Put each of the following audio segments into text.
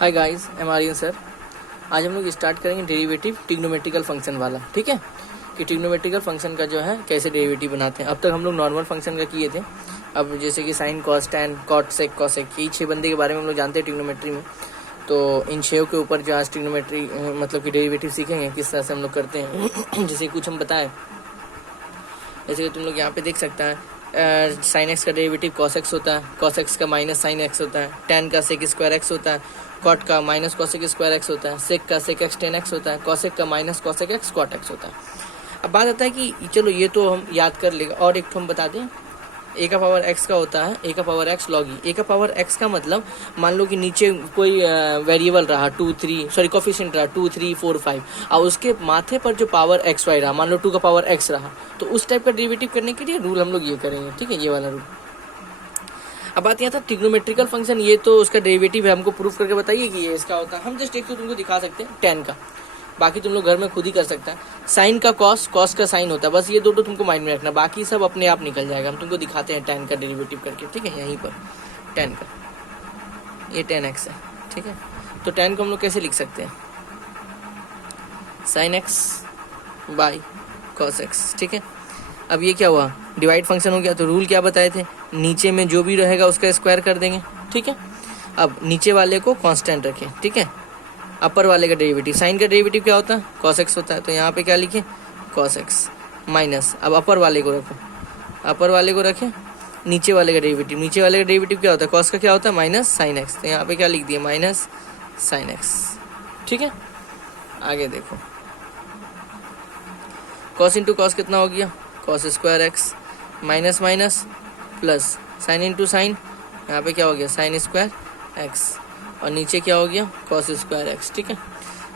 Hi guys, I am Aryan sir. आज हम लोग स्टार्ट करेंगे डेरिवेटिव ट्रिग्नोमेट्रिकल फंक्शन वाला। ठीक है कि ट्रिग्नोमेट्रिकल फंक्शन का जो है कैसे डेरिवेटिव बनाते हैं। अब तक हम लोग नॉर्मल फंक्शन का किए थे। अब जैसे कि साइन, कॉस, टैन, कॉट, सेक, कॉसेक, ये 6 बंदे के बारे में हम लोग जानते हैं ट्रिग्नोमेट्री में। तो इन 6 के ऊपर जो आज ट्रिग्नोमेट्री मतलब कि डेरिवेटिव सीखेंगे किस तरह से हम लोग करते हैं। जैसे कुछ हम बताएं, जैसे कि तुम लोग यहाँ पे देख सकता है साइन एक्स का डेरिवेटिव कॉस एक्स होता है, कॉस एक्स का माइनस साइन एक्स होता है, टैन का सेक स्क्वायर एक्स होता है, कॉट का माइनस कॉसेक स्क्वायर एक्स होता है, सेक का सेक एक्स टेन एक्स होता है, कॉसेक का minus cosec x cot x होता है। अब बात आता है कि चलो ये तो हम याद कर लेगा, और एक तो हम बता दें ए का पावर एक्स का होता है ए का पावर एक्स लॉग ई। ए का पावर एक्स का मतलब मान लो कि नीचे कोई वेरिएबल रहा 2 3 सॉरी कोफिशिएंट रहा 2 3 4 5 और उसके माथे पर जो पावर एक्स वाई रहा, मान लो 2 का पावर एक्स रहा, तो उस टाइप का डेरिवेटिव करने के लिए रूल हम लोग ये करेंगे। ठीक है, ये वाला रूल। अब बात यहाँ था ट्रिग्नोमेट्रिकल फंक्शन, ये तो उसका डेरिवेटिव है, हमको प्रूफ करके बताइए कि ये इसका होता है। हम जस्ट एक तो तुमको दिखा सकते हैं टैन का, बाकी तुम लोग घर में खुद ही कर सकता है। साइन का कॉस, कॉस का साइन होता है, बस ये दो तुमको माइंड में रखना, बाकी सब अपने आप निकल जाएगा। हम तुमको दिखाते हैं टैन का डेरिवेटिव करके। ठीक है, यहीं पर टैन का ये टैन एक्स है। ठीक है, तो टैन को हम लोग कैसे लिख सकते हैं, sign X by cos x. ठीक है, अब ये क्या हुआ, डिवाइड फंक्शन हो गया। तो रूल क्या बताए थे, नीचे में जो भी रहेगा उसका स्क्वायर कर देंगे। ठीक है, अब नीचे वाले को कांस्टेंट रखें। ठीक है, अपर वाले का डेरिवेटिव, साइन का डेरिवेटिव क्या होता है, कॉस एक्स होता है, तो यहाँ पे क्या लिखें, कॉस एक्स माइनस, अब अपर वाले को रखो, अपर वाले को रखें, नीचे वाले का डेरिवेटिव, नीचे वाले का डेरिवेटिव क्या होता है, कॉस का क्या होता है, माइनस साइन एक्स, तो यहाँ पे क्या लिख दिया, माइनस साइन एक्स। ठीक है, आगे देखो, कॉस इंटू कॉस कितना हो गया, cos square x minus minus plus sine into sine, यहाँ पे क्या हो गया, साइन स्क्वायर एक्स, और नीचे क्या हो गया, कॉस स्क्वायर एक्स। ठीक है,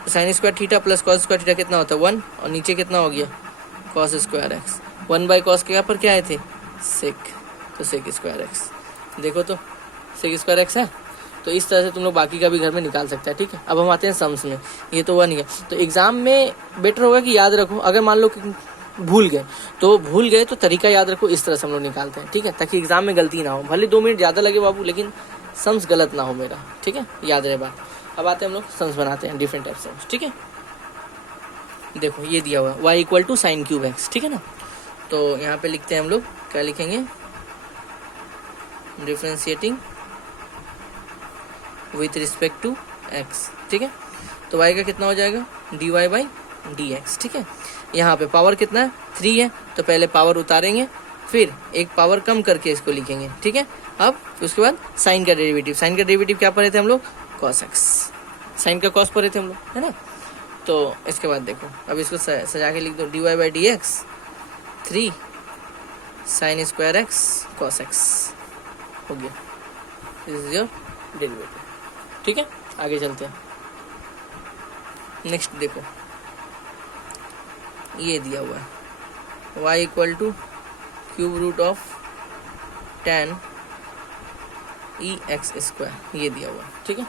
तो sine square theta plus cos square theta कितना होता है, 1, और नीचे कितना हो गया, cos square x. 1 by cos के यहाँ पर क्या आए थे, सेक, तो सेक स्क्वायर एक्स। देखो तो सेक स्क्वायर एक्स है। तो इस तरह से तुम लोग बाकी का भी घर में निकाल सकते हैं। ठीक है, अब हम आते हैं सम्स में। ये तो 1 है, तो एग्जाम में बेटर होगा कि याद रखो। अगर मान लो भूल गए तो तरीका याद रखो, इस तरह से हम लोग निकालते हैं। ठीक है, ताकि एग्जाम में गलती ना हो, भले 2 मिनट ज़्यादा लगे बाबू, लेकिन सम्स गलत ना हो मेरा। ठीक है, याद रहे बात। अब आते हैं हम लोग सम्स बनाते हैं, डिफरेंट टाइप सम्स। ठीक है, देखो ये दिया हुआ है y equal to sine cube x. ठीक है ना, तो यहाँ पे लिखते हैं हम लोग, क्या लिखेंगे, differentiating with respect to x। ठीक है, तो y का कितना हो जाएगा, dy बाई dx। ठीक है, यहाँ पे पावर कितना है, 3 है, तो पहले पावर उतारेंगे, फिर एक पावर कम करके इसको लिखेंगे। ठीक है, अब उसके बाद साइन का डेरिवेटिव, साइन का डेरिवेटिव क्या पढ़े थे हम लोग, कॉस एक्स, साइन का कॉस पढ़े थे हम लोग, है ना। तो इसके बाद देखो, अब इसको सजा के लिख दो, dy by D x 3 sine square x cos x हो गया, दिस इज योर डेरिवेटिव। ठीक है, आगे चलते हैं। नेक्स्ट देखो, ये दिया हुआ है y equal to cube root of tan e x square, ये दिया हुआ है। ठीक है,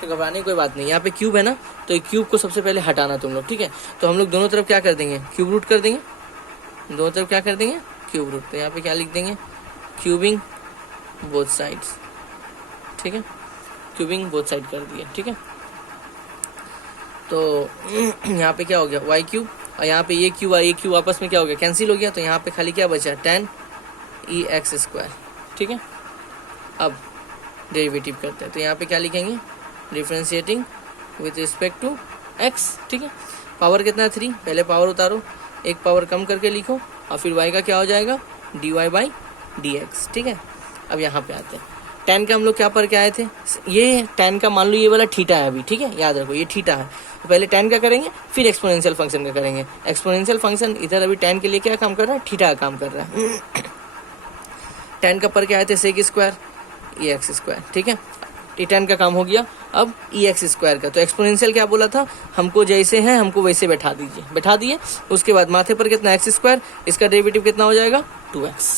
तो घबराने की कोई बात नहीं, यहाँ पे क्यूब है ना, तो क्यूब को सबसे पहले हटाना तुम लोग। ठीक है, तो हम लोग दोनों तरफ क्या कर देंगे, क्यूब रूट कर देंगे, दोनों तरफ क्या कर देंगे, क्यूब रूट। तो यहाँ पे क्या लिख देंगे, क्यूबिंग बोथ साइड्स। ठीक है, क्यूबिंग बोथ साइड कर दिए। ठीक है, तो यहाँ पे क्या हो गया, वाई क्यूब, और यहाँ पे ये क्यूब और ये क्यूब आपस में क्या हो गया, कैंसिल हो गया, तो यहाँ पे खाली क्या बचा, tan ई एक्स स्क्वायर। ठीक है, अब डेरिवेटिव करते हैं, तो यहाँ पे क्या लिखेंगे, differentiating with respect to x। ठीक है, पावर कितना है, 3, पहले पावर उतारो, एक पावर कम करके लिखो, और फिर y का क्या हो जाएगा, dy बाई डी एक्स। ठीक है, अब यहाँ पे आते हैं, tan का हम लोग क्या पर क्या आए थे, ये tan का मान लो ये वाला थीटा है अभी। ठीक है, याद रखो ये थीटा है, तो पहले tan का करेंगे, फिर एक्सपोनेंशियल फंक्शन का करेंगे। एक्सपोनेंशियल फंक्शन इधर अभी tan के लिए क्या काम कर रहा है, थीटा का काम कर रहा है। tan का पर क्या आए थे, सेक स्क्वायर ई एक्स स्क्वायर। ठीक है, tan का काम हो गया, अब ई एक्स स्क्वायर का, तो एक्सपोनेंशियल क्या बोला था, हमको जैसे हैं हमको वैसे बैठा दीजिए, बैठा दिए। उसके बाद माथे पर कितना, एक्स स्क्वायर, इसका डेरिवेटिव कितना हो जाएगा, 2x।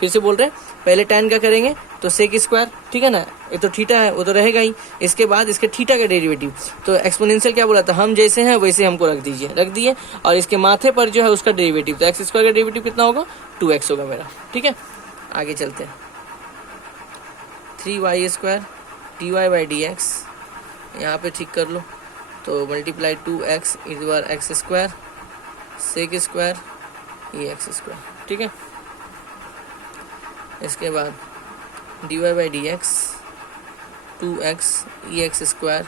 फिर से बोल रहे हैं, पहले tan का करेंगे तो सेक स्क्वायर, ठीक है ना, ये तो थीटा है वो तो रहेगा ही, इसके बाद इसके थीटा का डेरिवेटिव, तो एक्सपोनेंशियल क्या बोला था, हम जैसे हैं वैसे हमको रख दीजिए, रख दिए, और इसके माथे पर जो है उसका डेरिवेटिव, तो एक्स स्क्वायर का डेरिवेटिव कितना होगा, 2x होगा मेरा। ठीक है, आगे चलते हैं, 3y square dy by D x यहाँ पे ठीक कर लो, तो मल्टीप्लाई 2x इज बार x square sec square e x square, ठीक है। इसके बाद dy by D x 2x e x square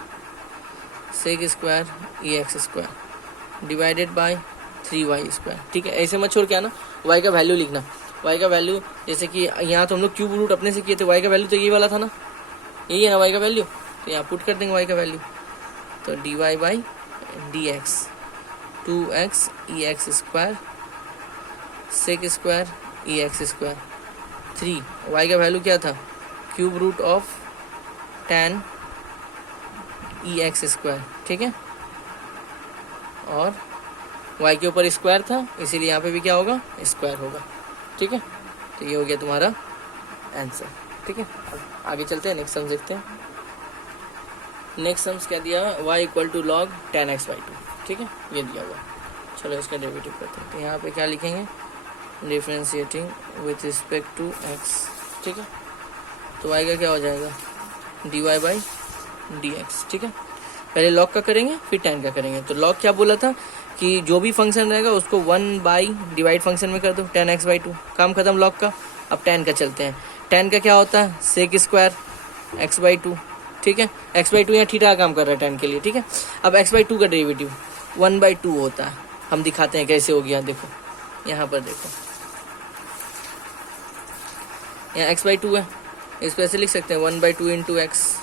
sec square e x square divided by 3y square, ठीक है। ऐसे मत छोड़ के आना, y का वैल्यू लिखना। y का वैल्यू जैसे कि यहाँ तो हम लोग क्यूब रूट अपने से किए थे, y का वैल्यू तो ये वाला था ना, यही है ना y का वैल्यू, तो यहाँ पुट कर देंगे y का वैल्यू। तो dy by D x 2x e x square sec square e x square 3, y का वैल्यू क्या था, cube root of tan e x square, ठीक है। और y के ऊपर स्क्वायर था, इसीलिए यहाँ पे भी क्या होगा, स्क्वायर होगा, ठीक है। तो ये हो गया तुम्हारा आंसर, ठीक है। अब आगे चलते हैं, नेक्स्ट सम देखते हैं। नेक्स्ट सम्स क्या दिया, y equal to log tan x by 2, ठीक है, ये दिया हुआ। चलो इसका डेरिवेटिव करते हैं। तो यहाँ पे क्या लिखेंगे, differentiating with respect to x, ठीक है। तो y का क्या हो जाएगा, dy बाई डी एक्स, ठीक है। पहले लॉग का करेंगे फिर tan का करेंगे। तो लॉग क्या बोला था कि जो भी फंक्शन रहेगा उसको 1 बाई डिवाइड फंक्शन में कर दो, tan x बाई 2, काम खत्म लॉग का। अब tan का चलते हैं। tan का क्या होता है, सेक स्क्वायर x बाई 2, ठीक है। x बाई 2 यहाँ थीटा का काम कर रहा है tan के लिए, ठीक है। अब x बाई 2 का डेरिवेटिव 1 बाई 2 होता है, हम दिखाते हैं कैसे हो गया। देखो यहाँ पर देखो, यहाँ x बाई 2 है, इस पर ऐसे लिख सकते हैं 1 बाई 2 इंटू एक्स,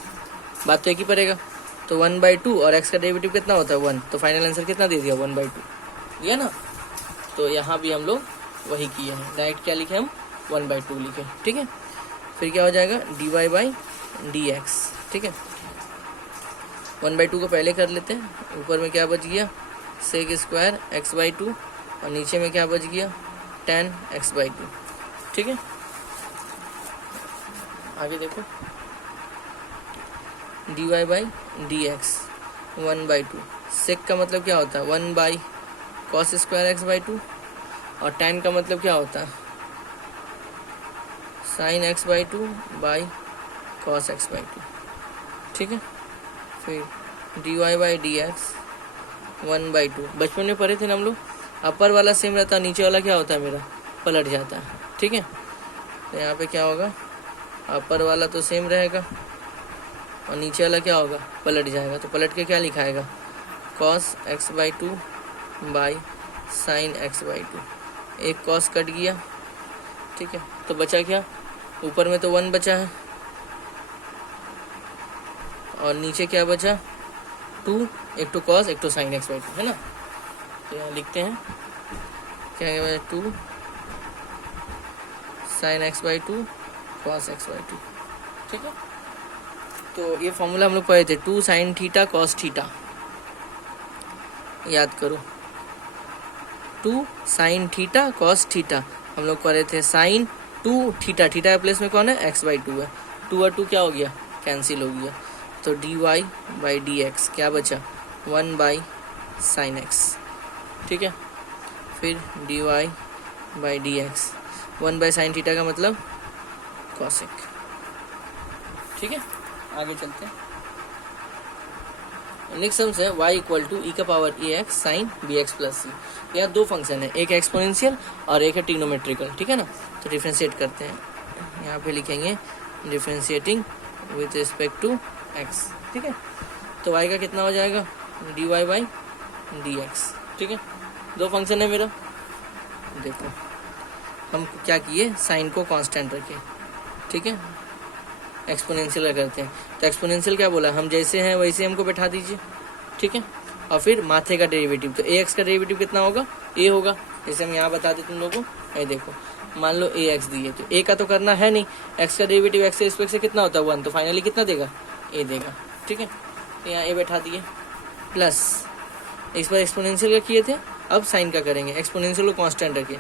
बात तो एक ही पड़ेगा। तो 1 बाई 2 और x का डेरिवेटिव कितना होता है 1, तो फाइनल आंसर कितना दे दिया 1 बाई 2 दिया ना। तो यहाँ भी हम लोग वही किए हैं, डायरेक्ट क्या लिखे हम 1 बाई 2 लिखे, ठीक है। फिर क्या हो जाएगा dy बाई डी एक्स, ठीक है। 1 बाई 2 को पहले कर लेते हैं। ऊपर में क्या बच गया, सेक स्क्वायर x बाई 2 और नीचे में क्या बच गया tan x बाई 2, ठीक है। आगे देखो dy by D X 1 by 2, सेक का मतलब क्या होता है 1 by cos square x by 2, और tan का मतलब क्या होता है sign X by 2 by cos X by 2, ठीक है। फिर dy by D X 1 by 2, बचपन में पढ़े थे ना हम लोग, अपर वाला सेम रहता है, नीचे वाला क्या होता है मेरा पलट जाता है, ठीक है। तो यहाँ पे क्या होगा, अपर वाला तो सेम रहेगा और नीचे वाला क्या होगा पलट जाएगा। तो पलट के क्या लिखाएगा, cos X by 2 by sine X by 2, एक कॉस कट गया, ठीक है। तो बचा क्या, ऊपर में तो 1 बचा है और नीचे क्या बचा 2, एक तो कॉस एक तो साइन एक्स बाई 2 है ना। तो यहाँ लिखते हैं क्या है 2 sign X by 2 cos X by 2, ठीक है। तो ये फॉर्मूला हम लोग पढ़े थे, 2 साइन थीटा कॉस थीटा, याद करो 2 साइन थीटा कॉस थीटा, हम लोग पढ़े थे साइन 2 थीटा, थीटा के प्लेस में कौन है x बाई 2 है, 2 और 2 क्या हो गया कैंसिल हो गया। तो dy बाई डी एक्स क्या बचा 1 बाई साइन एक्स, ठीक है। फिर dy by D X 1 by sine theta का मतलब कॉसेक, ठीक है। आगे चलते हैं। नेक्स्ट सम्स है y इक्वल टू ई का power A X sine B X plus C. यहाँ दो फंक्शन है, एक एक्सपोनेंशियल और एक है ट्रिग्नोमेट्रिकल, ठीक है ना। तो डिफ्रेंशिएट करते हैं, यहाँ पे लिखेंगे differentiating with respect to x, ठीक है। तो y का कितना हो जाएगा dy बाई डी एक्स, ठीक है। दो फंक्शन है मेरा, देखो हम क्या किए साइन को कांस्टेंट रखे, ठीक है, एक्सपोनेंशियल करते हैं। तो एक्सपोनेंशियल क्या बोला, हम जैसे हैं वैसे हमको बैठा दीजिए, ठीक है। और फिर माथे का डेरिवेटिव, तो ए एक्स का डेरिवेटिव कितना होगा ए होगा, जैसे हम यहाँ बता देते तुम लोगों को। ये देखो मान लो ए एक्स दिए, तो ए का तो करना है नहीं, एक्स का डेरिवेटिव एक्स के रिस्पेक्ट से कितना होता है 1, तो फाइनली कितना देगा ए देगा, ठीक है। तो यहाँ ए बैठा दिए प्लस, इस बार एक्सपोनेंशियल का किए थे, अब साइन का करेंगे, एक्सपोनेंशियल को कांस्टेंट रखिए।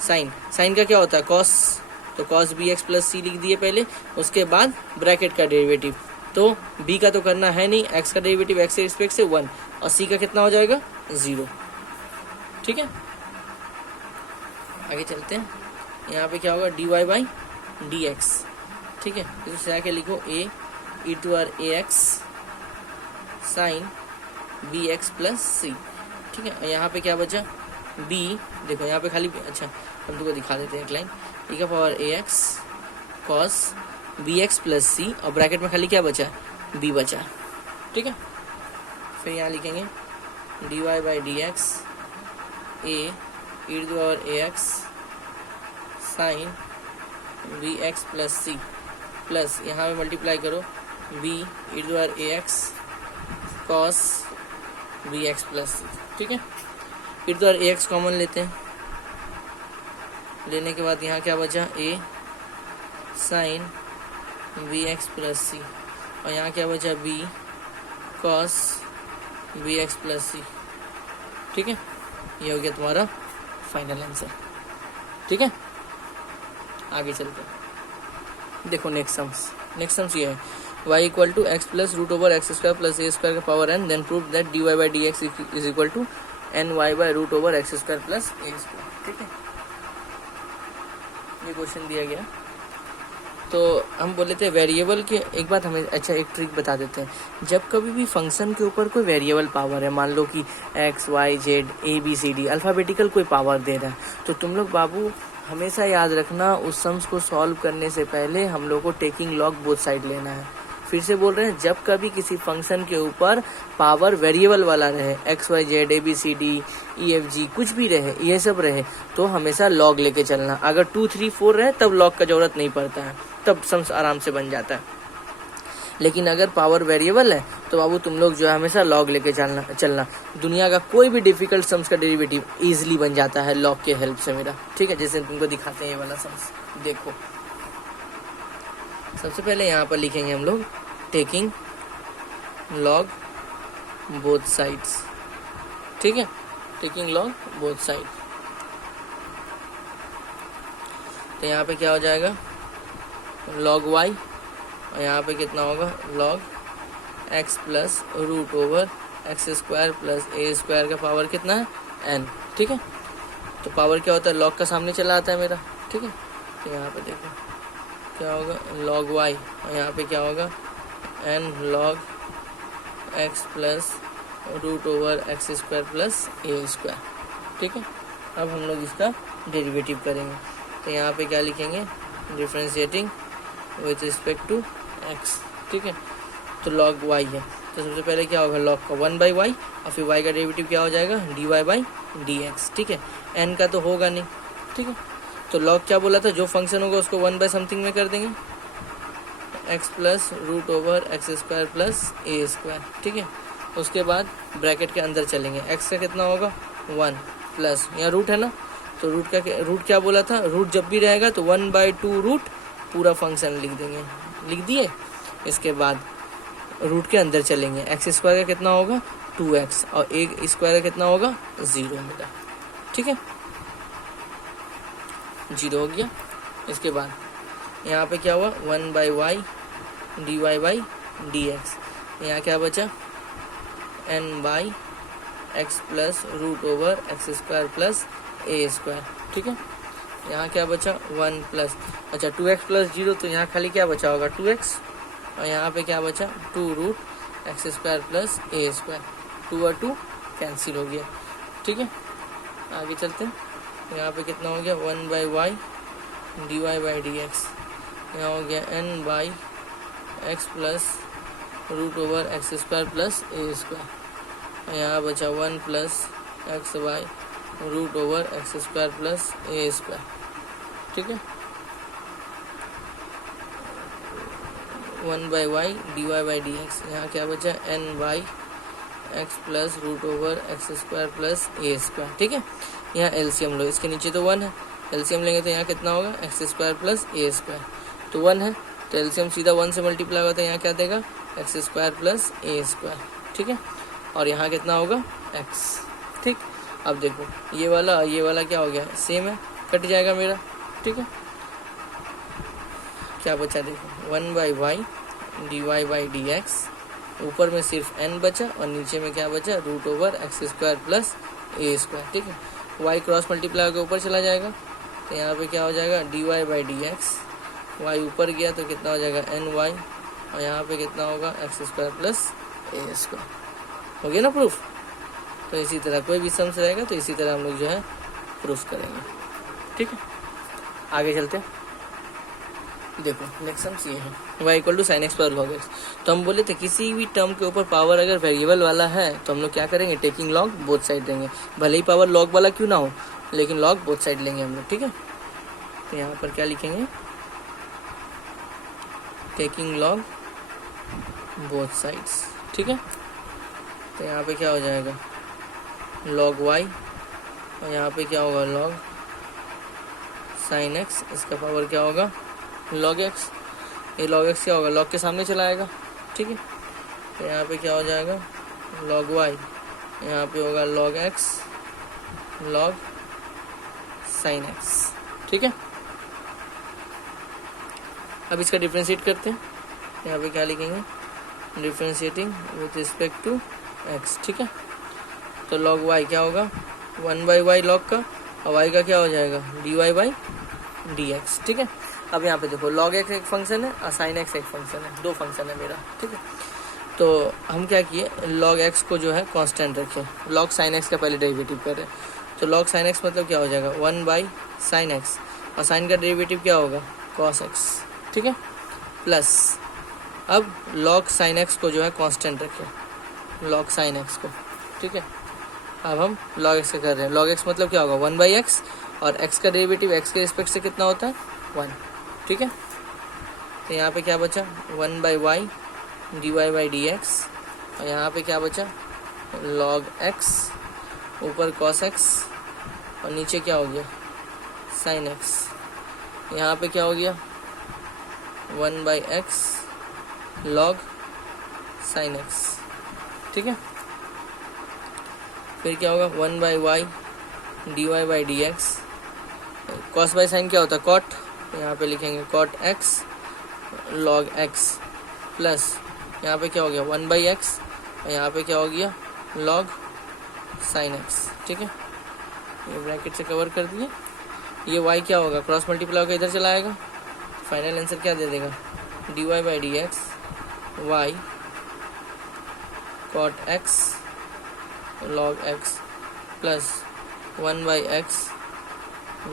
साइन का क्या होता है कॉस, तो कॉस बी एक्स प्लस सी लिख दिए पहले, उसके बाद ब्रैकेट का डेरिवेटिव, तो b का तो करना है नहीं, x का डेरिवेटिव x के रिस्पेक्ट से 1 और c का कितना हो जाएगा 0, ठीक है। आगे चलते हैं, यहाँ पे क्या होगा dy बाई डी एक्स, ठीक है। तो आके लिखो a e to R A X sine B X plus C, ठीक है। और यहाँ पे क्या बचा, बी, देखो यहाँ पे खाली, अच्छा हम तुमको दिखा देते हैं एक लाइन, e का power A X cos B X plus C, और ब्रैकेट में खाली क्या बचा, बी बचा, ठीक है। फिर यहाँ लिखेंगे D Y by D X A E to power A X sine B X plus C, plus यहाँ पे मल्टीप्लाई करो B E to power A X cos B X plus C, ठीक है। E to power A X common लेते हैं, लेने के बाद यहाँ क्या बचा, A sine B X plus C, और यहाँ क्या बचा, B cos B X plus C, ठीक है। ये हो गया तुम्हारा फाइनल आंसर, ठीक है। आगे चलते हैं, देखो नेक्स्ट सम्स ये है, y equal to X plus root over x square plus A square का power n, then prove that dy by D X is equal to N Y by root over x square plus A square, ठीक है। ये question दिया गया, तो हम बोले the variable के, एक बात हमें अच्छा एक ट्रिक बता देते हैं, जब कभी भी फंक्शन के ऊपर कोई वेरिएबल पावर है, मान लो कि x y z a b c d alphabetical कोई पावर दे रहा है, तो तुम लोग बाबू हमेशा याद रखना उस सम्स को सॉल्व करने से पहले हम लोग को टेकिंग लॉग बोथ साइड लेना है। फिर से बोल रहे हैं, जब कभी किसी फंक्शन के ऊपर पावर वेरिएबल वाला रहे, x y z a b c d e f g कुछ भी रहे, ये सब रहे, तो हमेशा लॉग लेके चलना। अगर 2 3 4 रहे तब लॉग का जरूरत नहीं पड़ता है, तब सम्स आराम से बन जाता है। लेकिन अगर पावर वेरिएबल है तो बाबू तुम लोग जो है हमेशा लॉग लेके चलना। दुनिया का कोई भी डिफिकल्ट सम्स का डेरिवेटिव इजीली बन जाता है लॉग के हेल्प से मेरा, ठीक है। जैसे तुमको दिखाते हैं ये वाला सम्स, देखो सबसे पहले यहाँ पर लिखेंगे हम लोग टेकिंग लॉग बोथ साइड्स, ठीक है, टेकिंग लॉग बोथ साइड। तो यहाँ पे क्या हो जाएगा, लॉग वाई, और यहाँ पे कितना होगा, log x plus root over x square plus ए स्क्वायर का पावर कितना है, एन, ठीक है। तो पावर क्या होता है, लॉग का सामने चला आता है मेरा, ठीक है। तो यहाँ पे देखो क्या होगा, लॉग वाई, और यहाँ पे क्या होगा, N log x plus root over x square plus ए स्क्वायर, ठीक है। अब हम लोग इसका डेरिवेटिव करेंगे, तो यहाँ पे क्या लिखेंगे, differentiating with respect to x, ठीक है। तो लॉग वाई है, तो सबसे पहले क्या होगा, लॉग का 1 बाई वाई, और फिर वाई का डेरिवेटिव क्या हो जाएगा, d Y by D x, ठीक है। एन का तो होगा नहीं, ठीक है। तो लॉग क्या बोला था, जो फंक्शन होगा उसको 1 बाई समथिंग में कर देंगे, X plus root over x square plus ए स्क्वायर, ठीक है। उसके बाद ब्रैकेट के अंदर चलेंगे, एक्स का कितना होगा 1 प्लस, यहाँ रूट है ना, तो रूट क्या बोला था, रूट जब भी रहेगा तो 1/2 रूट पूरा फंक्शन लिख देंगे, लिख दिए। इसके बाद रूट के अंदर चलेंगे, एक्स स्क्वायर का कितना होगा 2x, और ए स्क्वायर का कितना होगा 0 मेरा, ठीक है, 0 हो गया। इसके बाद यहाँ पे क्या हुआ, 1 by y d Y by D x, यहाँ क्या बचा, n by x plus root over x square plus A square, ठीक है। यहाँ क्या बचा 1 प्लस, अच्छा 2x प्लस 0, तो यहाँ खाली क्या बचा होगा 2x, और यहाँ पे क्या बचा 2 रूट एक्स स्क्वायर प्लस ए स्क्वायर, 2 और 2 कैंसिल हो गया, ठीक है। आगे चलते हैं, यहाँ पे कितना हो गया 1 by y d Y by D x, यहाँ हो गया n by x plus root over x square plus A square, यहाँ बचा 1 plus x by root over x square plus A square, ठीक है। 1 by y d Y by D x, यहाँ क्या बचा n by x plus root over x square plus A square, ठीक है। यहाँ एलसीएम लो, इसके नीचे तो 1 है, एलसीएम लेंगे तो यहाँ कितना होगा एक्स स्क्वायर प्लस ए स्क्वायर, तो 1 है, तो एलसीएम सीधा 1 से मल्टीप्लाई होता है, यहाँ क्या देगा एक्स स्क्वायर प्लस ए स्क्वायर, ठीक है। और यहाँ कितना होगा एक्स, ठीक। अब देखो ये वाला क्या हो गया, सेम है, कट जाएगा मेरा, ठीक है। क्या बचा देखो 1 by y d Y by D x, ऊपर में सिर्फ एन बचा और नीचे में क्या बचा root over x square plus ए स्क्वायर, ठीक है। वाई क्रॉस मल्टीप्लाई होकर ऊपर चला जाएगा, तो यहाँ पे क्या हो जाएगा d Y by D x, y ऊपर गया तो कितना हो जाएगा एन वाई और यहाँ पे कितना होगा एक्स स्क्वायर प्लस ए स्क्वायर। हो गया ना प्रूफ। तो इसी तरह कोई भी सम्स रहेगा तो इसी तरह हम लोग जो है प्रूफ करेंगे। ठीक है, आगे चलते हैं। देखो नेक्स्ट सम्स ये है y equal to sine x पर लॉग एक्स। तो हम बोले थे किसी भी टर्म के ऊपर पावर अगर वेरिएबल वाला है तो हम लोग क्या करेंगे, टेकिंग लॉग बोथ साइड देंगे, भले ही पावर लॉग वाला क्यों ना हो, लेकिन लॉग बोथ साइड लेंगे हम लोग। ठीक है, तो यहाँ पर क्या लिखेंगे, टेकिंग लॉग बोथ साइड्स। ठीक है, तो यहाँ पे क्या हो जाएगा लॉग y और यहाँ पे क्या होगा लॉग साइन एक्स, इसका पावर क्या होगा लॉग एक्स। ये लॉग एक्स क्या होगा, लॉग के सामने चला आएगा। ठीक है, तो यहाँ पे क्या हो जाएगा लॉग y, यहाँ पे होगा log x log sine x. ठीक है, अब इसका डिफ्रेंशिएट करते हैं। यहाँ पे क्या लिखेंगे, differentiating with respect to x. ठीक है, तो लॉग y क्या होगा 1/y लॉग का, और y का क्या हो जाएगा dy/dx। ठीक है, अब यहाँ पे देखो लॉग एक्स एक फंक्शन है और साइन एक्स एक फंक्शन है, दो फंक्शन है मेरा। ठीक है, तो हम क्या किए, लॉग एक्स को जो है कांस्टेंट रखे, लॉग साइन एक्स का पहले डेरिवेटिव कर रहे हैं। तो लॉग साइन एक्स मतलब क्या हो जाएगा 1/sin x, और साइन का डेरिवेटिव क्या होगा cos x। ठीक है, प्लस अब लॉग साइन एक्स को जो है कांस्टेंट रखें, लॉग साइन एक्स को। ठीक है, अब हम लॉग एक्स का कर रहे हैं, लॉग एक्स मतलब क्या होगा 1/x, और x का डेरिवेटिव x के रिस्पेक्ट से कितना होता है 1। ठीक है, तो यहाँ पे क्या बचा 1/y dy/dx, और यहाँ पे क्या बचा log x, ऊपर cos x, और नीचे क्या हो गया sin x। यहाँ पे क्या हो गया 1/x log sin x। ठीक है, फिर क्या होगा 1/y dy/dx, cos by sine क्या होता है cot, यहाँ पे लिखेंगे cot x log x, plus यहाँ पे क्या हो गया 1/x, और यहाँ पे क्या हो गया log sin x। ठीक है, ये ब्रैकेट से कवर कर दिए। ये y क्या होगा क्रॉस मल्टीप्लाई होकर इधर चला आएगा, फाइनल आंसर क्या दे देगा dy/dx y cot x log x plus 1/x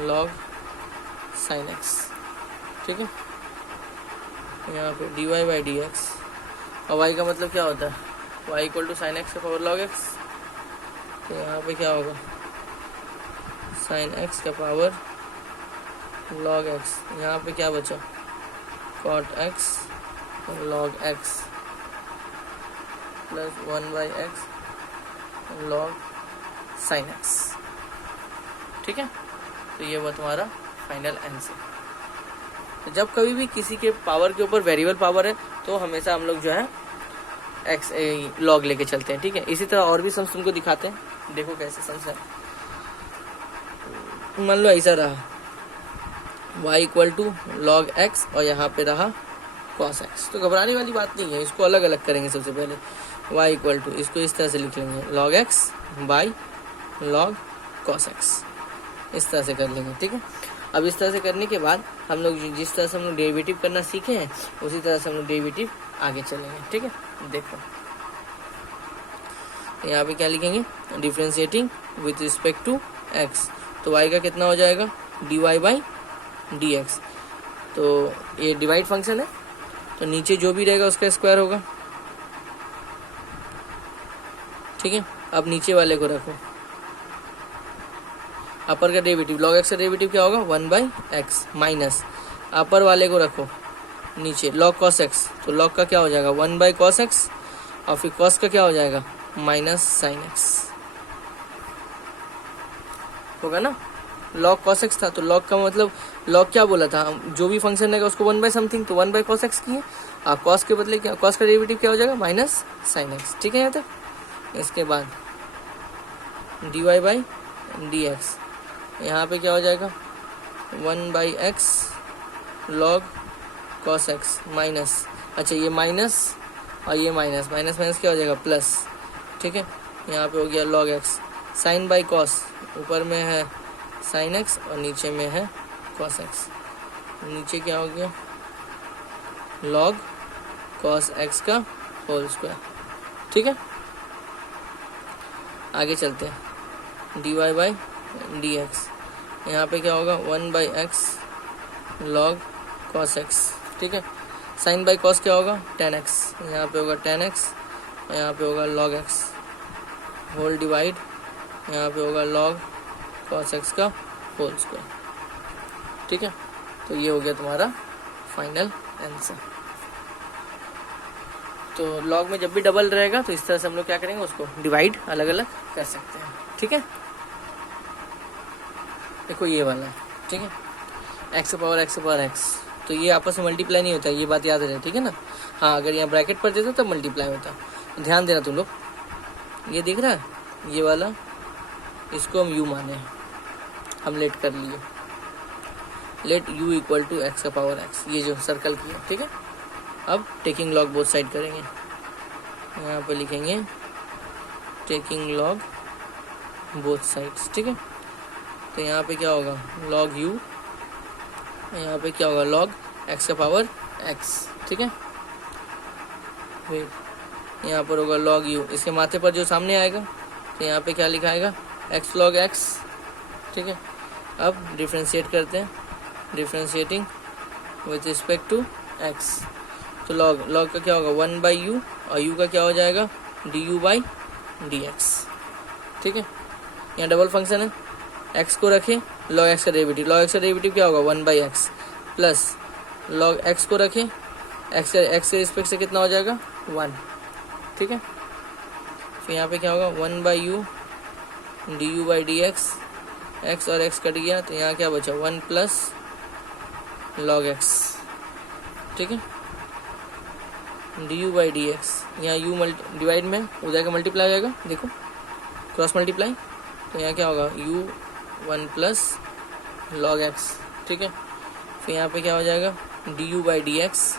log sin x। ठीक है, यहाँ पे dy/dx, और y का मतलब क्या होता है y equal to sine x का पावर log x, तो यहाँ पे क्या होगा साइन x का पावर log x। यहाँ पे क्या बचा cot x log x plus 1/x log sin x। ठीक है, तो ये वो तुम्हारा फाइनल आंसर। तो जब कभी भी किसी के पावर के ऊपर वेरिएबल पावर है तो हमेशा हम लोग जो है एक्स लॉग लेके चलते हैं। ठीक है, इसी तरह और भी सम्स तुमको दिखाते हैं, देखो कैसे सम्स है। मान लो ऐसा रहा y equal to log x, और यहाँ पे रहा cos x, तो घबराने वाली बात नहीं है, इसको अलग अलग करेंगे। सबसे पहले y इक्वल टू, इसको इस तरह से लिख लेंगे log x by log cos x, इस तरह से कर लेंगे। ठीक है, अब इस तरह से करने के बाद हम लोग जिस तरह से हम लोग डेरिवेटिव करना सीखे हैं उसी तरह से हम लोग डेरिवेटिव आगे चलेंगे। ठीक है, देखो यहाँ पे क्या लिखेंगे, differentiating with respect to x, तो y का कितना हो जाएगा dy/dx। तो ये डिवाइड फंक्शन है, तो नीचे जो भी रहेगा उसका स्क्वायर होगा। ठीक है, अब नीचे वाले को रखो, अपर का डेरिवेटिव लॉग एक्स का डेरिवेटिव क्या होगा 1/x, माइनस अपर वाले को रखो नीचे log cos x, तो log का क्या हो जाएगा 1/cos x, और फिर cos का क्या हो जाएगा माइनस sin x होगा ना। log cos x था, तो log का मतलब log क्या बोला था, जो भी फंक्शन रहेगा उसको 1/समथिंग, तो 1/cos x किए, और cos के बदले क्या, cos का डेरिवेटिव क्या हो जाएगा माइनस sin x। ठीक है, यहाँ तक। इसके बाद dy/dx, यहाँ पे क्या हो जाएगा 1/x log cos x minus, अच्छा ये माइनस और ये माइनस, माइनस माइनस क्या हो जाएगा प्लस। ठीक है, यहाँ पे हो गया log x sine by cos, ऊपर में है sin x और नीचे में है cos x, नीचे क्या हो गया log कॉस एक्स का होल स्क्वायर। ठीक है, आगे चलते हैं। D Y by D x, यहाँ पे क्या होगा 1/x log cos x। ठीक है, साइन बाई कॉस क्या होगा tan x, यहाँ पे होगा tan x और यहाँ पे होगा log x होल डिवाइड, यहाँ पे होगा log cos x का होल स्क्वायर। ठीक है, तो ये हो गया तुम्हारा फाइनल आंसर। तो log में जब भी डबल रहेगा तो इस तरह से हम लोग क्या करेंगे, उसको डिवाइड अलग अलग कर सकते हैं। ठीक है, देखो ये वाला है। ठीक है, एक्स पावर एक्स, तो ये आपस में मल्टीप्लाई नहीं होता है, ये बात याद रहे। ठीक है ना, हाँ अगर यहाँ ब्रैकेट पर देते तब मल्टीप्लाई होता। तो ध्यान देना तुम लोग, ये दिख रहा है ये वाला, इसको हम u माने हैं, हम लेट कर लिए, let u equal to x का पावर एक्स, ये जो सर्कल किया। ठीक है, अब टेकिंग लॉग बोथ साइड करेंगे, यहाँ पे लिखेंगे टेकिंग लॉग बोथ साइड्स। ठीक है, तो यहाँ पे क्या होगा log u, यहाँ पे क्या होगा log x का पावर x। ठीक है, फिर यहाँ पर होगा log u, इसके माथे पर जो सामने आएगा तो यहाँ पे क्या लिखा आएगा x log x। ठीक है, अब डिफ्रेंशिएट करते हैं, differentiating with respect to x, तो log का क्या होगा 1/u और u का क्या हो जाएगा du/dx। ठीक है, यहाँ डबल फंक्शन है, x को रखें log x का डेरिवेटिव, log x का डेरिवेटिव क्या होगा 1/x प्लस log x को रखें x के रिस्पेक्ट से कितना हो जाएगा 1। ठीक है, फिर यहाँ पे क्या होगा 1/u du/dx, x और x कट गया तो यहाँ क्या बचा 1 प्लस log x। ठीक है, du/dx, यहाँ u डिवाइड में उधर का मल्टीप्लाई हो जाएगा, देखो क्रॉस मल्टीप्लाई, तो यहाँ क्या होगा u 1 प्लस log x। ठीक है, फिर यहाँ पे क्या हो जाएगा du/dx,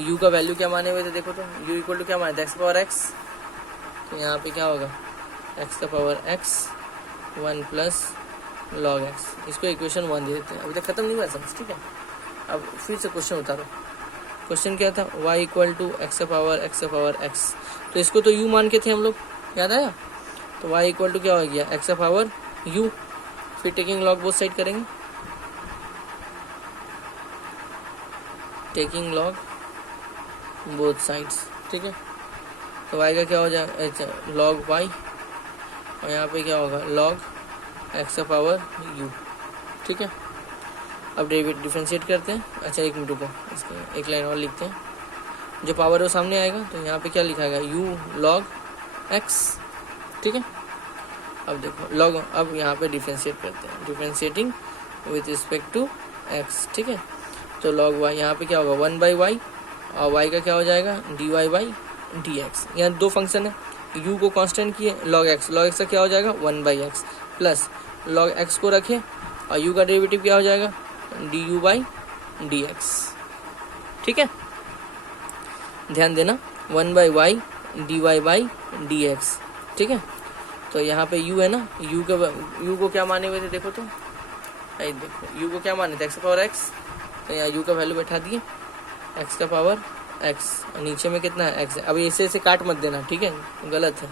u का वैल्यू क्या माने हुए थे देखो, तो u इक्वल टू क्या माने थे x पावर x, तो यहाँ पे क्या होगा x का power x 1 plus log x। इसको इक्वेशन 1 दे देते हैं, अभी तक खत्म नहीं हुआ समझ। ठीक है, अब फिर से क्वेश्चन उतारो। क्वेश्चन क्या था y इक्वल टू x का पावर x, तो इसको तो u मान के थे हम लोग, याद आया, तो y इक्वल टू क्या हो गया x का पावर u, फिर टेकिंग लॉग बोथ साइड करेंगे, टेकिंग लॉग बोथ साइड्स। ठीक है, तो y का क्या हो जाएगा log y और यहाँ पे क्या होगा log x का पावर u। ठीक है, अब डिफरेंशिएट करते हैं। अच्छा एक मिनट रुको, इसके एक लाइन और लिखते हैं, जो पावर है वो सामने आएगा तो यहाँ पे क्या लिखा है u log x। ठीक है, अब देखो log, अब यहाँ पे डिफरेंशिएट करते हैं, differentiating with respect to x। ठीक है, तो log y, यहाँ पे क्या होगा 1/y और y का क्या हो जाएगा dy/dx। यहाँ दो फंक्शन है, u को कांस्टेंट किए log x का क्या हो जाएगा 1/x प्लस log x को रखें और u का डेरिवेटिव क्या हो जाएगा du/dx। ठीक है, ध्यान देना 1/y dy/dx। ठीक है, तो यहाँ पे u है ना, u को क्या माने हुए थे देखो, तो देखो u को क्या माने थे x का पावर x, तो यहाँ u का वैल्यू बैठा दिए x का पावर x और नीचे में कितना है x है। अब ऐसे काट मत देना, ठीक है, गलत है,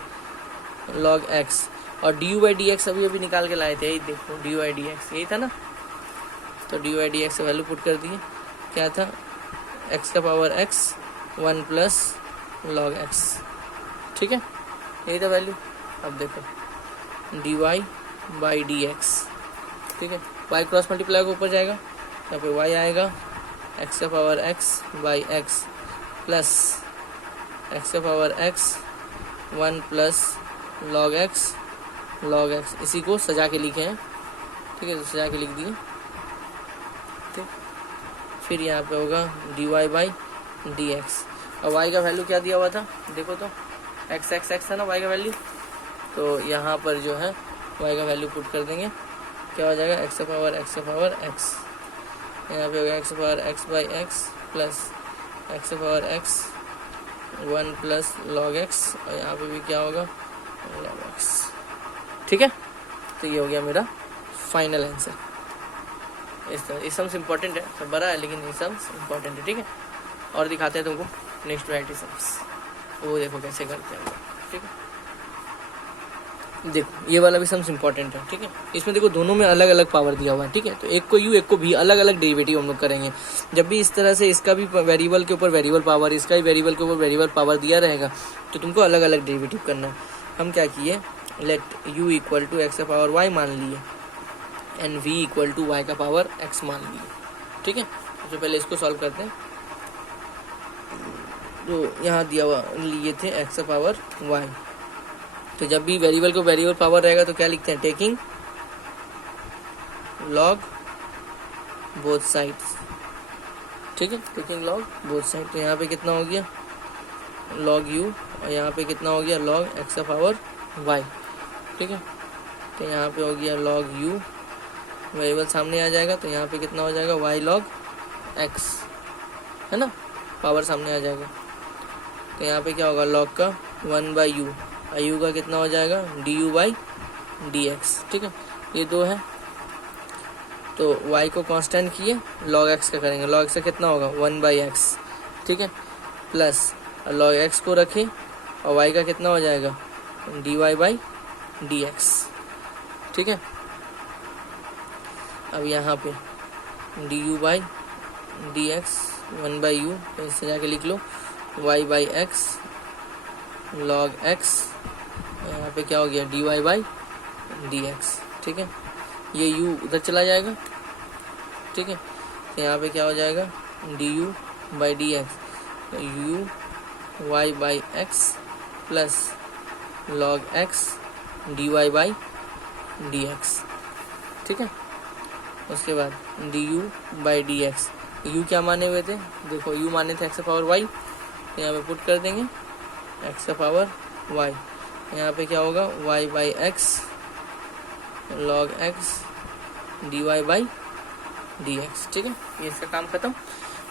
log x और du/dx अभी निकाल के लाए थे, यही देखो du/dx यही था ना, तो du/dx का वैल्यू पुट कर दिए, क्या था x का power x 1 plus log x। ठीक है, यही था वैल्यू। अब देखो dy/dx। ठीक है, y क्रॉस मल्टीप्लाई को ऊपर जाएगा, यहाँ पे y आएगा x का power x by x plus x का power x 1 plus log x, इसी को सजा के लिखे हैं। ठीक है, तो सजा के लिख दिए। ठीक, फिर यहाँ पे होगा dy/dx और y का वैल्यू क्या दिया हुआ था देखो, तो x था ना y का वैल्यू, तो यहाँ पर जो है y का वैल्यू पुट कर देंगे, क्या हो जाएगा x का पावर x, यहाँ पे होगा x का power x by x plus x का power x 1 plus log x और यहाँ पे भी क्या होगा log x। ठीक है, तो ये हो गया मेरा फाइनल आंसर। इस तरह ये सम्स इम्पोर्टेंट है, सब बड़ा है लेकिन ये सम्स इम्पोर्टेंट है। ठीक है, और दिखाते हैं तुमको। नेक्स्ट वैरायटी सम्स वो देखो कैसे करते हैं, ठीक है। देखो ये वाला भी सम्स इंपॉर्टेंट है, ठीक है। इसमें देखो दोनों में अलग अलग पावर दिया हुआ है, ठीक है। तो एक को यू एक को भी, अलग अलग डेरिवेटिव हम लोग करेंगे। जब भी इस तरह से इसका भी वेरिएबल के ऊपर वेरिएबल पावर, इसका भी वेरिएबल के ऊपर वेरिएबल पावर दिया रहेगा तो तुमको अलग अलग डेरिवेटिव करना है। हम क्या किए, let u equal to x का पावर y मान लिए and v equal to y का पावर x मान लिए, ठीक है। सबसे पहले इसको सॉल्व करते हैं। तो यहाँ दिया हुआ लिए थे x का पावर y, तो जब भी वेरिएबल को वेरिएबल पावर रहेगा तो क्या लिखते हैं, टेकिंग लॉग बोथ साइड्स, ठीक है। टेकिंग लॉग बोथ साइड, तो यहाँ पे कितना हो गया लॉग u और यहाँ पे कितना हो गया लॉग x का पावर y, ठीक है। तो यहाँ पे हो गया लॉग u, वेरिएबल सामने आ जाएगा तो यहाँ पे कितना हो जाएगा y लॉग x, है ना, पावर सामने आ जाएगा। तो यहाँ पे क्या होगा लॉग का 1/u और u का कितना हो जाएगा du/dx, ठीक है। ये दो है तो y को कांस्टेंट किए, log x का करेंगे, log x का कितना होगा 1/x, ठीक है, प्लस log x को रखें और y का कितना हो जाएगा dy/dx, ठीक है। अब यहाँ पे du/dx 1/u, तो इससे जाके लिख लो y/x log x, यहाँ पे क्या हो गया dy/dx, ठीक है। ये u उधर चला जाएगा, ठीक है। तो यहाँ पे क्या हो जाएगा du/dx, u y/x plus log x dy/dx, ठीक है। उसके बाद du/dx, u क्या माने हुए थे, देखो u माने थे x का पावर y, तो यहाँ पे पुट कर देंगे x का पावर y, यहाँ पे क्या होगा y/x log x dy/dx, ठीक है। ये इसका काम खत्म।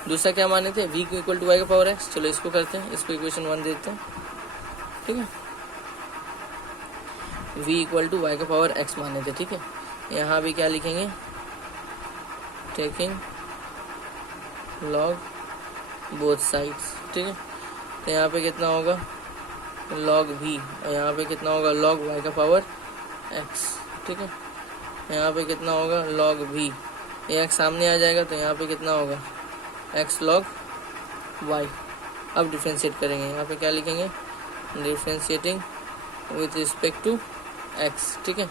दूसरा क्या माने थे, v इक्वल टू y का पावर x, चलो इसको करते हैं, इसको इक्वेशन 1 देते हैं, ठीक है। v इक्वल टू y का पावर x माने थे, ठीक है। यहाँ भी क्या लिखेंगे, टेकिंग लॉग बोथ साइड्स, ठीक है। तो यहाँ पे कितना होगा log v और यहाँ पे कितना होगा log y का पावर x, ठीक है। यहाँ पे कितना होगा log v, ये x सामने आ जाएगा तो यहाँ पे कितना होगा x log y। अब डिफ्रेंशिएट करेंगे, यहाँ पे क्या लिखेंगे, differentiating with respect to x, ठीक है।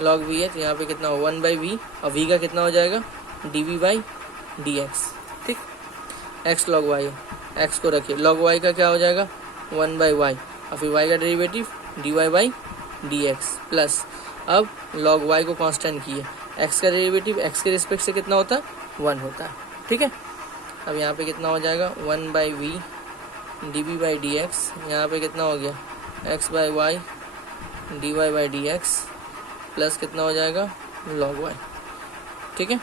log v है तो यहाँ पे कितना हो 1/v और v का कितना हो जाएगा dv/dx, ठीक। x log y है, x को रखिए, log y का क्या हो जाएगा 1/y और फिर y का डेरिवेटिव dy/dx प्लस, अब log y को कांस्टेंट किए, x का डेरिवेटिव x के रिस्पेक्ट से कितना होता है 1 होता है, ठीक है। अब यहाँ पे कितना हो जाएगा 1/v dv/dx, यहाँ पे कितना हो गया x/y dy/dx प्लस कितना हो जाएगा log y, ठीक है।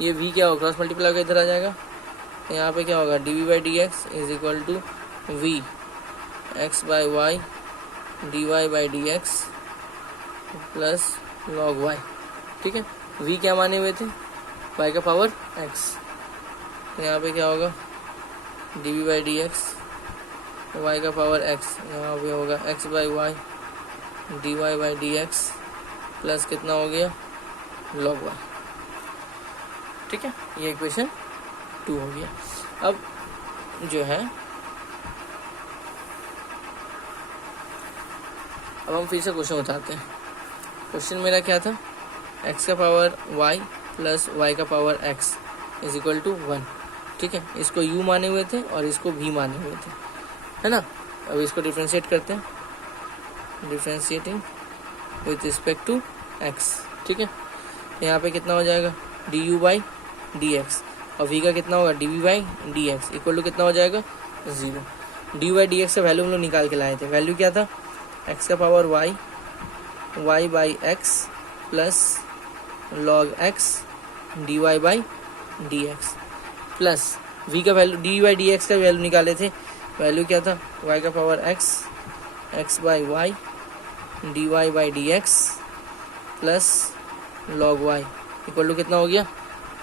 ये v क्या होगा क्रॉस मल्टीप्लाई होकर इधर आ जाएगा, तो यहाँ पे क्या होगा dv/dx is equal to v x/y dy/dx plus log y, ठीक है। v क्या माने हुए थे y का पावर x, तो यहाँ पे क्या होगा dv/dx y का पावर x, यहाँ पे होगा x/y dy/dx प्लस कितना हो गया log y, ठीक है। ये इक्वेशन 2 हो गया। अब जो है अब हम फिर से क्वेश्चन उठाते हैं। क्वेश्चन मेरा क्या था, x का पावर y प्लस y का power x is equal to 1, ठीक है। इसको u माने हुए थे और इसको v माने हुए थे, है ना। अब इसको डिफ्रेंशिएट करते हैं, differentiating with respect to x, ठीक है। यहाँ पे कितना हो जाएगा du/dx और v का कितना होगा dv/dx इक्वल टू कितना हो जाएगा 0। dy/dx का वैल्यू हम लोग निकाल के लाए थे, वैल्यू क्या था x का power y y/x plus log x dy/dx plus v का वैल्यू dy/dx का वैल्यू निकाले थे, वैल्यू क्या था y का power x x/y dy/dx plus log y equal to कितना हो गया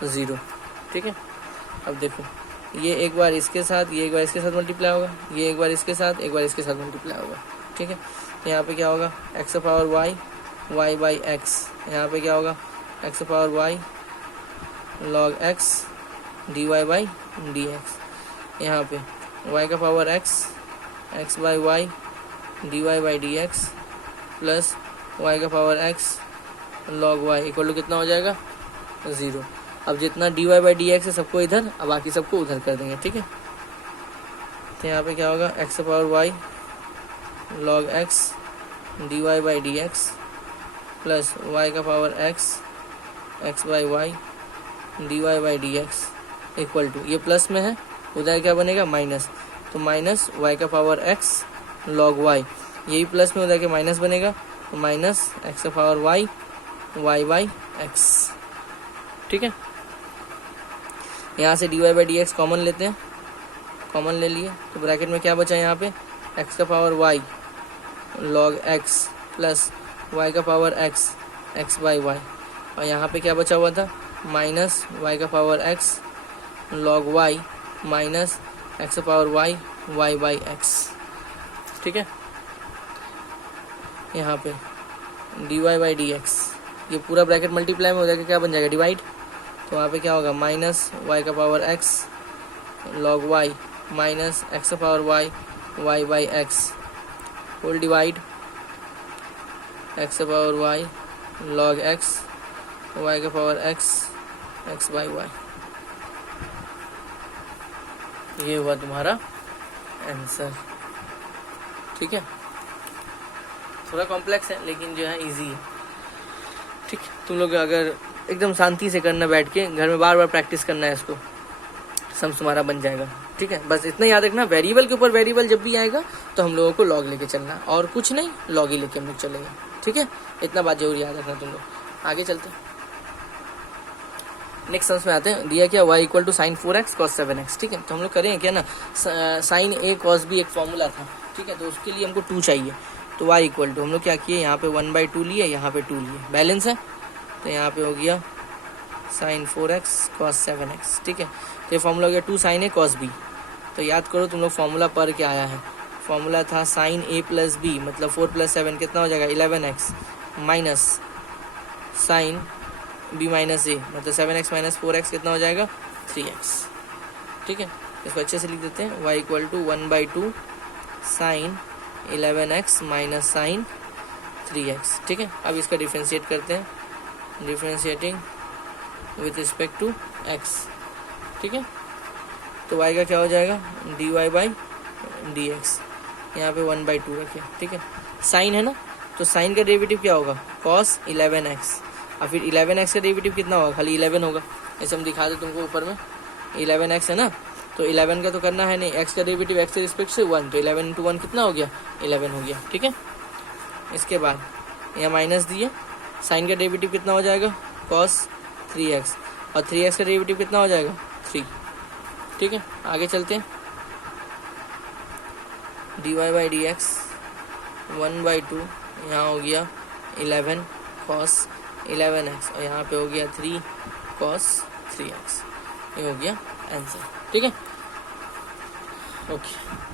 0, ठीक है। अब देखो ये एक बार इसके साथ, ये एक बार इसके साथ मल्टीप्लाई होगा, ये एक बार इसके साथ, एक बार इसके साथ मल्टीप्लाई होगा, ठीक है। तो यहाँ पे क्या होगा, x power y, y by x, यहाँ पे क्या होगा, x power y log x d Y by D x, यहाँ पे वाई का power x, x by y d Y by D x plus y का power x log y equal to कितना हो जाएगा, 0। अब जितना d Y by D x है सबको इधर, अब बाकी सबको उधर कर देंगे, ठीक है। तो यहाँ पे क्या होगा, x power y log x d Y by D x plus y का power x, x by y d Y by D x equal to, ये प्लस में है, उधर क्या बनेगा माइनस, तो माइनस वाई का पावर एक्स लॉग वाई, यही प्लस में उधर के माइनस बनेगा, तो माइनस एक्स का power y, y by x, ठीक है। यहाँ से d Y by D x common लेते हैं, कॉमन ले लिए तो ब्रैकेट में क्या बचा, यहाँ पे एक्स का power y log x plus y का power x, x by y, और यहाँ पे क्या बचा हुआ था, माइनस वाई का power x log y minus x का power y, y by x, ठीक है। यहाँ पे d Y by D x, ये पूरा ब्रैकेट मल्टीप्लाई में हो जाएगा, क्या बन जाएगा, डिवाइड, तो वहाँ पे क्या होगा, माइनस वाई का power x log y minus x का power y, y by x whole divide x का power y log x, y का power x, x by y. ये हुआ तुम्हारा आंसर, ठीक है। थोड़ा कॉम्प्लेक्स है लेकिन जो है इजी है, ठीक। तुम लोग अगर एकदम शांति से करना, बैठ के घर में बार बार प्रैक्टिस करना है इसको, सम तुम्हारा बन जाएगा, ठीक है। बस इतना याद रखना, वेरिएबल के ऊपर वेरिएबल जब भी आएगा तो हम लोगों को लॉग लेके चलना, और कुछ नहीं, लॉग ही लेके हम लोग चलेंगे, ठीक है। इतना बात जरूर याद रखना तुम लोग। आगे चलते हैं, नेक्स्ट सम्स में आते हैं। दिया क्या, y equal to sine 4x cos 7x, ठीक है। तो हम लोग करें क्या ना, साइन a कॉस b एक फॉर्मूला था, ठीक है, तो उसके लिए हमको 2 चाहिए, तो y इक्वल टू हम लोग क्या किए, यहाँ पे 1/2 लिए, यहाँ पे 2 लिए, बैलेंस है, तो यहाँ पे हो गया साइन 4x कॉस 7x, ठीक है। तो ये फॉर्मूला हो गया 2 साइन a कॉस b। तो याद करो तुम लोग फॉर्मूला पर क्या आया है, फॉर्मूला था साइन a प्लस b, मतलब 4 + 7 कितना हो जाएगा 11x, minus sine b minus a, मतलब 7x माइनस 4x कितना हो जाएगा 3x, ठीक है। इसको अच्छे से लिख देते हैं, y equal to 1/2 sine 11x minus sine 3x, ठीक है। अब इसका डिफ्रेंशिएट करते हैं, differentiating with respect to x, ठीक है। तो y का क्या हो जाएगा, dy बाई डी एक्स, यहाँ पे 1/2 रखें, ठीक है। साइन है ना, तो साइन का डेरिवेटिव क्या होगा, cos 11x, और फिर 11x का डेरिवेटिव कितना होगा, खाली 11 होगा, ऐसे हम दिखा दे तुमको ऊपर में, 11x है ना, तो 11 का तो करना है नहीं, x का डेरिवेटिव x के रिस्पेक्ट से 1, तो 11 × 1 कितना हो गया 11 हो गया, ठीक है। इसके बाद यहाँ माइनस दिए, साइन का डेरिवेटिव कितना हो जाएगा cos 3x, और 3x का डेरिवेटिव कितना हो जाएगा 3, ठीक है। आगे चलते हैं, dy बाई डी एक्स 1/2, यहाँ हो गया 11 cos 11x, और यहाँ पे हो गया 3 cos 3x, ये हो गया आंसर, ठीक है। ओके।